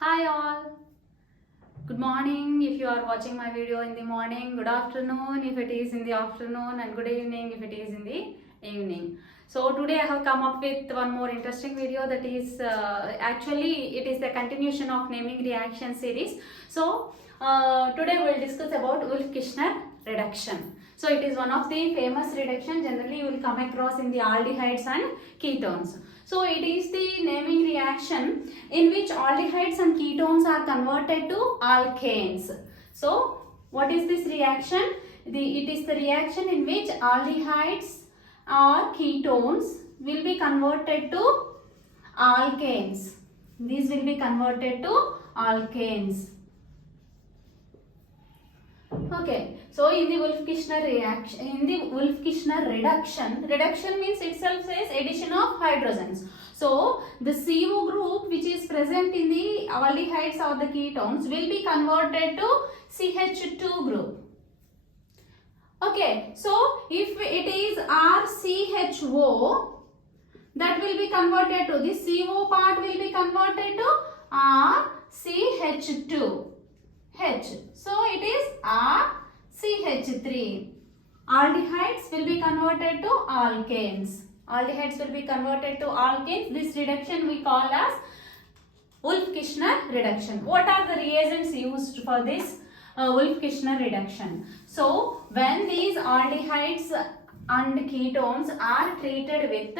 Hi all. Good morning if you are watching my video in the morning, good afternoon if it is in the afternoon, and good evening if it is in the evening. So today I have come up with one more interesting video that is actually it is the continuation of naming reaction series. So today we will discuss about Wolff-Kishner reduction. So it is one of the famous reduction generally you will come across in the aldehydes and ketones. So it is the naming reaction in which aldehydes and ketones are converted to alkanes. So what is this reaction? It is the reaction in which aldehydes or ketones will be converted to alkanes. These will be converted to alkanes. Okay, so in the Wolff-Kishner reaction, in the Wolff-Kishner reduction means itself says addition of hydrogens. So the CO group which is present in the aldehydes or the ketones will be converted to CH2 group. Okay, so if it is RCHO, that will be converted to the CO part will be converted to RCH2. H. So it is RCH3. Aldehydes will be converted to alkanes. Aldehydes will be converted to alkanes. This reduction we call as Wolff-Kishner reduction. What are the reagents used for this Wolff-Kishner reduction? So when these aldehydes and ketones are treated with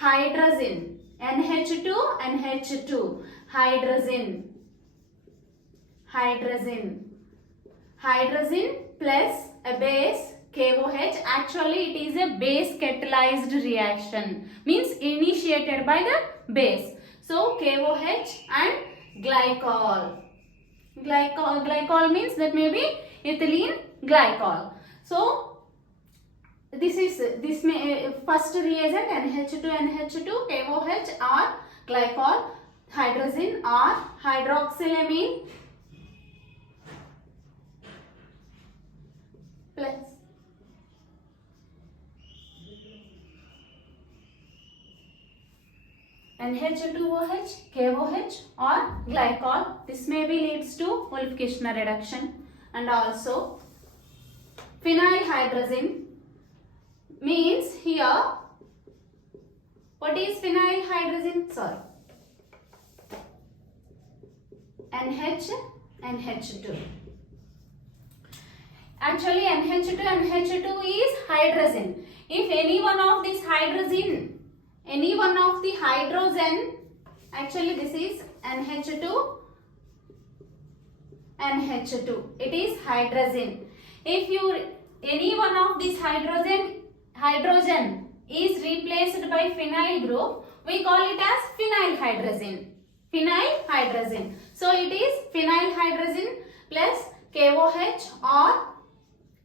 hydrazine, NH2, NH2, hydrazine plus a base KOH. Actually it is a base catalyzed reaction, means initiated by the base. So KOH and glycol. Glycol means that may be ethylene glycol. So this may first reagent NH2 KOH or glycol, hydrazine or hydroxylamine plus NH2OH, KOH or glycol. This may be leads to Wolff-Kishner reduction. And also phenylhydrazine means here, what is phenylhydrazine? Sorry, NH2. Actually NH2 is hydrazine. If any one of this hydrazine, any one of the hydrogen, actually this is NH2, it is hydrazine. If any one of this hydrogen is replaced by phenyl group, we call it as phenylhydrazine. So it is phenylhydrazine plus KOH or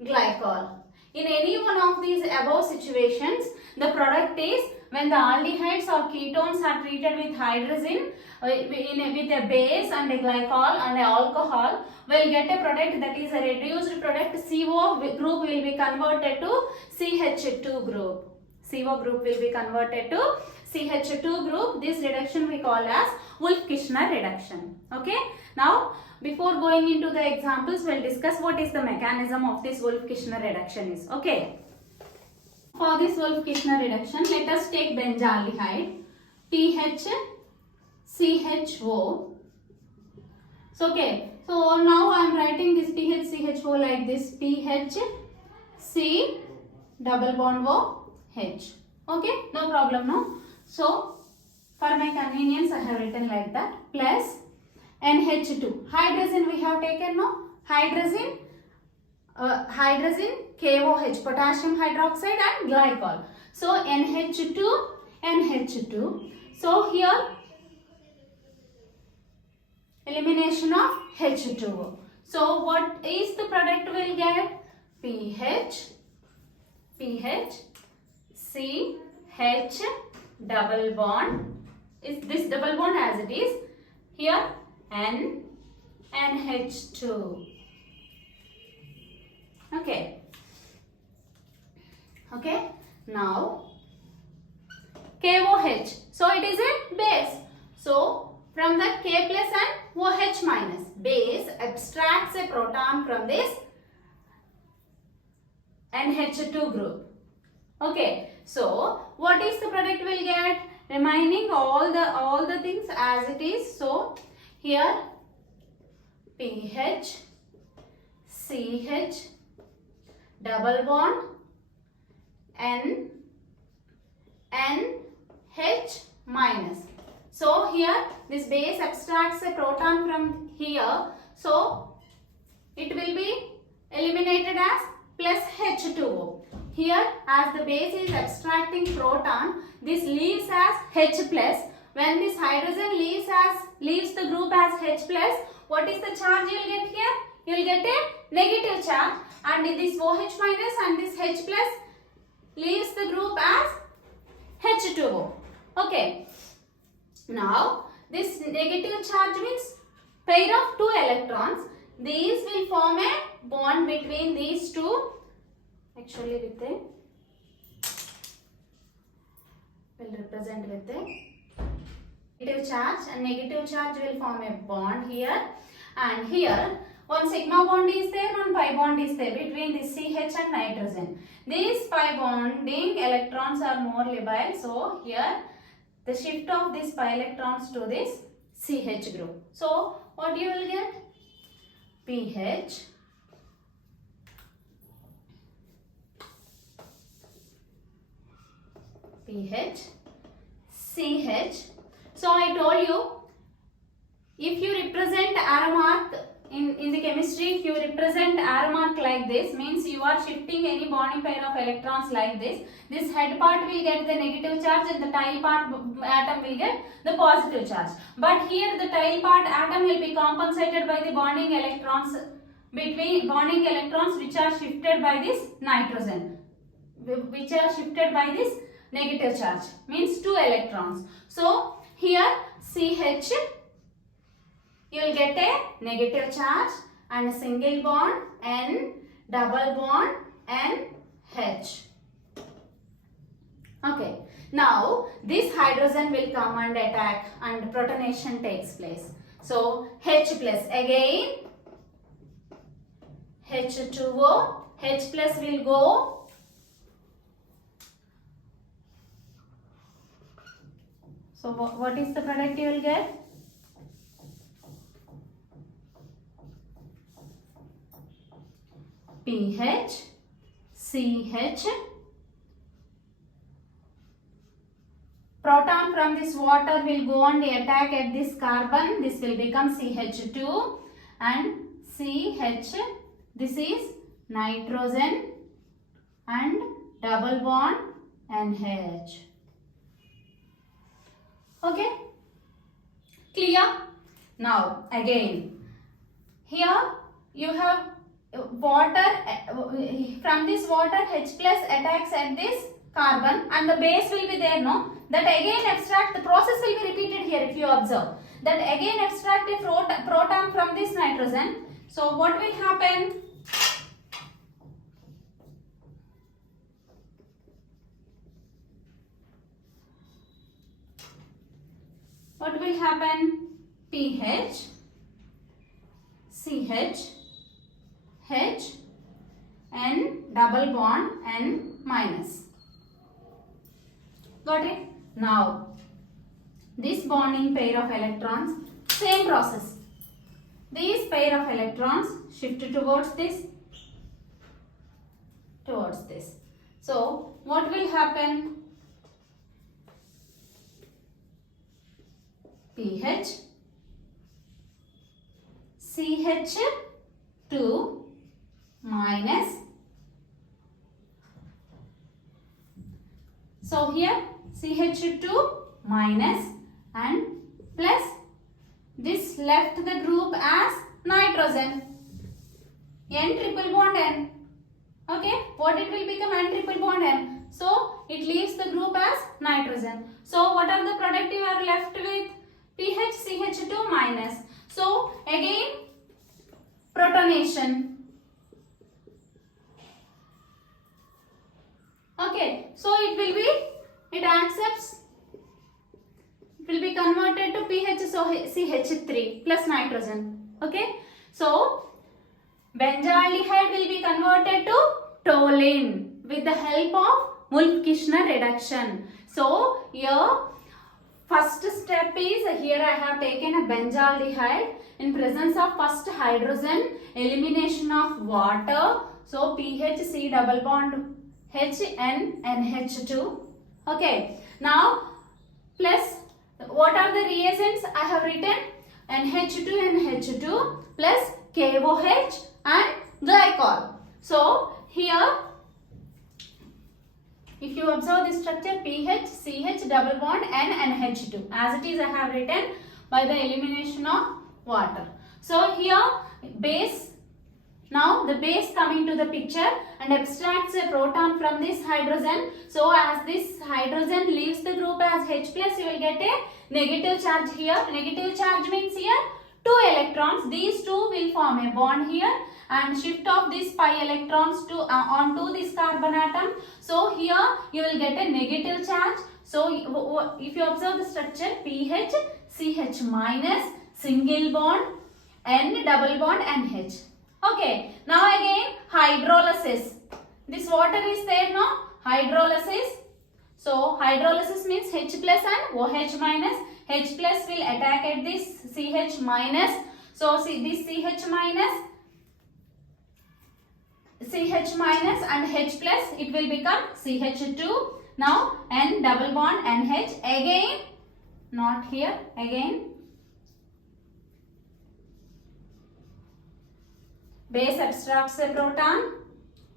glycol. In any one of these above situations, the product is when the aldehydes or ketones are treated with hydrazine with a base and a glycol and a alcohol, will get a product that is a reduced product. CO group will be converted to CH2 group. CO group will be converted to CH2 group. This reduction we call as Wolff-Kishner reduction. Okay. Now before going into the examples, we'll discuss what is the mechanism of this Wolff-Kishner reduction is. Okay. For this Wolff-Kishner reduction, let us take benzaldehyde, THCHO. So okay. So now I am writing this THCHO like this, THC double bond OH. Okay, no problem, no. So for my convenience I have written like that, plus NH2. Hydrazine we have taken, no. Hydrazine KOH, potassium hydroxide and glycol. So NH2. So here elimination of H2O. So what is the product we'll get? CH double bond. Is this double bond as it is? Here NH2. Okay. Now KOH. So it is a base. So from that K plus and OH OH minus. Base abstracts a proton from this NH2 group. Okay, so what is the product we'll get? Remaining all the things as it is. So here PH, CH, double bond, N, NH minus. So here this base abstracts a proton from here. So it will be eliminated as plus H2O. Here as the base is abstracting proton, this leaves as H plus. When this hydrogen leaves the group as H plus, what is the charge you will get here? You will get a negative charge, and this OH minus and this H plus leaves the group as H2O. Okay. Now this negative charge means pair of two electrons. These will form a bond between these two. Actually with a will represent with a negative charge, and negative charge will form a bond here, and here one sigma bond is there, one pi bond is there between this CH and nitrogen. These pi bonding electrons are more labile, so here the shift of these pi electrons to this CH group. So what you will get? PH, PH, CH. So I told you, if you represent arrow mark in the chemistry, if you represent arrow mark like this, means you are shifting any bonding pair of electrons like this. This head part will get the negative charge and the tail part atom will get the positive charge. But here the tail part atom will be compensated by the bonding electrons which are shifted by this nitrogen, which are shifted by this negative charge, means 2 electrons. So here CH, you will get a negative charge and a single bond, N, double bond, NH. Okay, now this hydrogen will come and attack and protonation takes place. So H plus again, H2O, H plus will go. So what is the product you will get? PH, CH, proton from this water will go on the attack at this carbon. This will become CH2 and CH. This is nitrogen and double bond NH. Okay, clear? Now again, here you have water, from this water H plus attacks at this carbon and the base will be there, no? That again abstract, the process will be repeated here if you observe. That again abstract a proton from this nitrogen. So what will happen? What will happen? PH, CH, H, N, double bond, N minus. Got it? Now, this bonding pair of electrons, same process. These pair of electrons shift towards this, So, what will happen? PH, CH2 minus. So here CH2 minus and plus, this left the group as nitrogen, N triple bond N. Okay, what it will become? N triple bond N. So it leaves the group as nitrogen. So what are the product you are left with? PH, CH2 minus. So again protonation. Okay, so it will will be converted to PHCH3 plus nitrogen. Okay, so benzaldehyde will be converted to toluene with the help of Wolff-Kishner reduction. So here first step is, here I have taken a benzaldehyde in presence of first hydrogen, elimination of water. So PHC double bond HNNH2. Okay, now plus what are the reagents I have written? NH2NH2 plus KOH and glycol. So here if you observe this structure, PH, CH double bond NNH2, as it is I have written by the elimination of water. So here base, now the base coming to the picture and abstracts a proton from this hydrogen. So as this hydrogen leaves the group as H plus, you will get a negative charge here. Negative charge means here 2 electrons. These two will form a bond here and shift off these pi electrons to onto this carbon atom. So here you will get a negative charge. So if you observe the structure, PH, CH minus, single bond, N double bond, NH. Okay, now again hydrolysis. This water is there now, hydrolysis. So hydrolysis means H plus and OH minus. H plus will attack at this CH minus. So see this CH minus and H plus, it will become CH2. Now N double bond NH again, not here, again base abstracts a proton.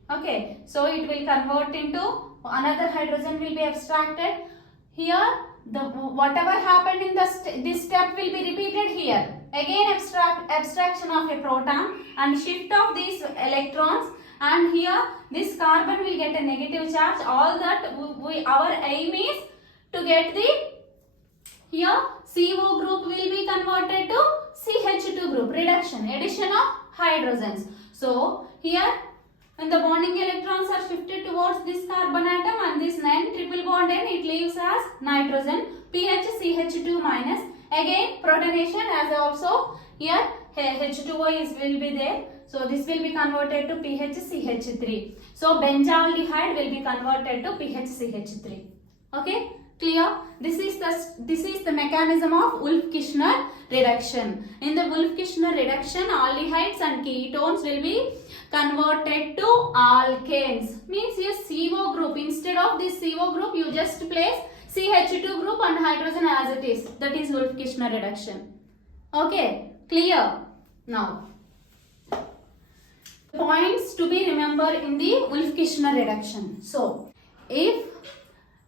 Okay, so it will convert into another hydrogen will be abstracted. Here the whatever happened in this step will be repeated here. Again abstraction of a proton and shift of these electrons, and here this carbon will get a negative charge. All that our aim is to get the, here CO group will be converted to CH2 group, reduction, addition of hydrogens. So here when the bonding electrons are shifted towards this carbon atom and this N triple bond N, it leaves as nitrogen, PH CH2 minus. Again protonation, as also here H2O will be there. So this will be converted to PHCH3. So benzaldehyde will be converted to PHCH3. Okay, clear? This is the mechanism of Wolff-Kishner reduction. In the Wolff-Kishner reduction, aldehydes and ketones will be converted to alkanes. Means your CO group, instead of this CO group you just place CH2 group and hydrogen as it is. That is Wolff-Kishner reduction. Okay, clear? Now points to be remembered in the Wolff-Kishner reduction. So if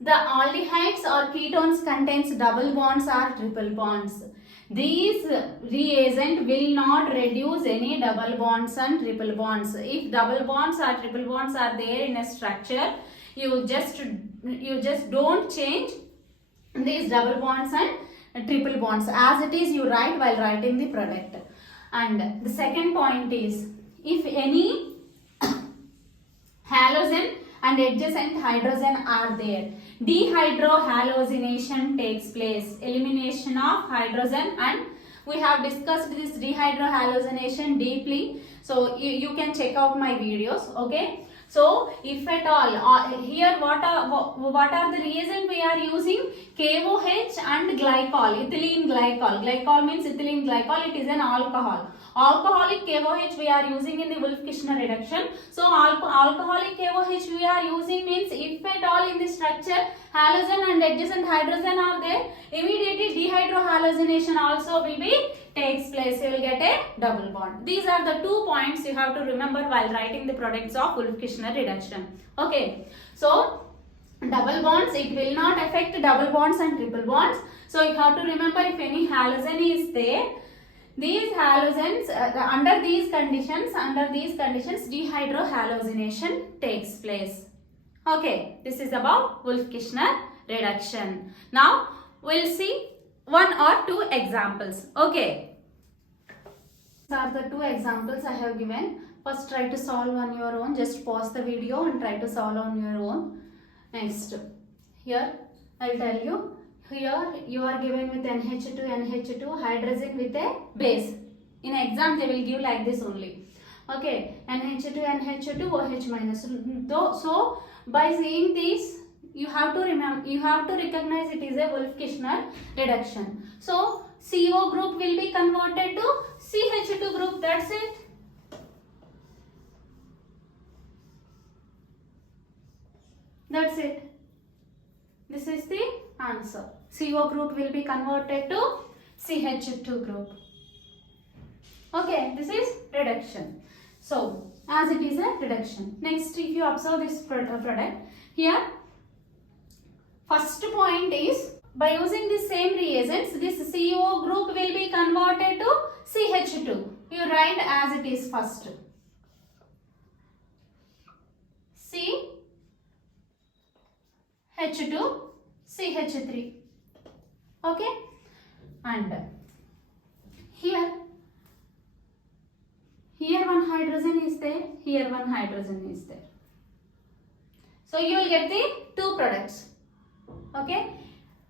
the aldehydes or ketones contains double bonds or triple bonds, these reagent will not reduce any double bonds and triple bonds. If double bonds or triple bonds are there in a structure, you just don't change these double bonds and triple bonds. As it is you write while writing the product. And the second point is, if any halogen and adjacent hydrogen are there, dehydrohalogenation takes place, elimination of hydrogen, and we have discussed this dehydrohalogenation deeply, so you can check out my videos. Okay, so if at all here what are the reagents we are using? KOH and glycol, ethylene glycol. Glycol means ethylene glycol, it is an alcohol. Alcoholic KOH we are using in the Wolff-Kishner reduction. So alcoholic KOH we are using means, if at all in the structure halogen and adjacent hydrogen are there, immediately dehydrohalogenation also will be takes place. You will get a double bond. These are the 2 points you have to remember while writing the products of Wolff-Kishner reduction. Okay, so double bonds, it will not affect double bonds and triple bonds. So you have to remember, if any halogen is there, these halogens under these conditions dehydrohalogenation takes place. Okay, this is about Wolff-Kishner reduction. Now we'll see 1 or 2 examples. Okay, these are the 2 examples I have given. First try to solve on your own. Just pause the video and try to solve on your own. Next, here I'll tell you, here you are given with NH2 hydrogen with a base. In exam they will give like this only. Okay, NH2 OH minus. So by seeing this, you have to remember, you have to recognize it is a Wolff-Kishner reduction. So CO group will be converted to CH2 group. That's it. That's it. This is the answer. CO group will be converted to CH2 group. Okay, this is reduction. So, as it is a reduction. Next, if you observe this product, here, first point is, by using the same reagents, this CO group will be converted to CH2. You write as it is first. CH2, CH3. Okay, and here one hydrogen is there, here one hydrogen is there. So you will get the two products. Okay,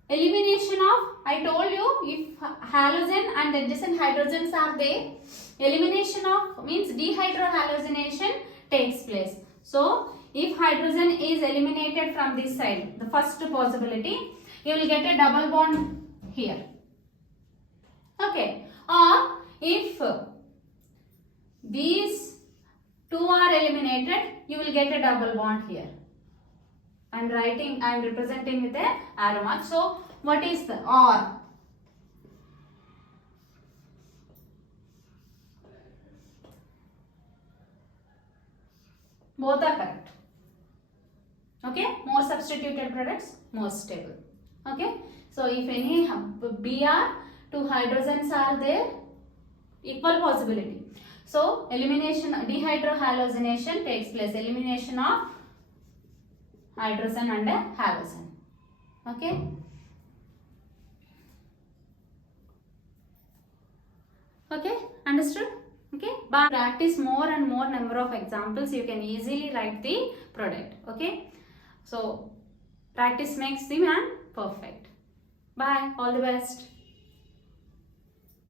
elimination of, I told you, if halogen and adjacent hydrogens are there, elimination of means dehydrohalogenation takes place. So if hydrogen is eliminated from this side, the first possibility, you will get a double bond here. Okay, or if these two are eliminated, you will get a double bond here. I am representing with a arrow mark. So what is the or? Both are correct. Okay, more substituted products, more stable. Okay, so if any Br, two hydrogens are there, equal possibility. So elimination, dehydrohalogenation takes place, elimination of hydrogen and a halogen. Okay. Okay, understood? Okay, but practice more and more number of examples, you can easily write the product. Okay, so practice makes the man perfect. Bye, all the best.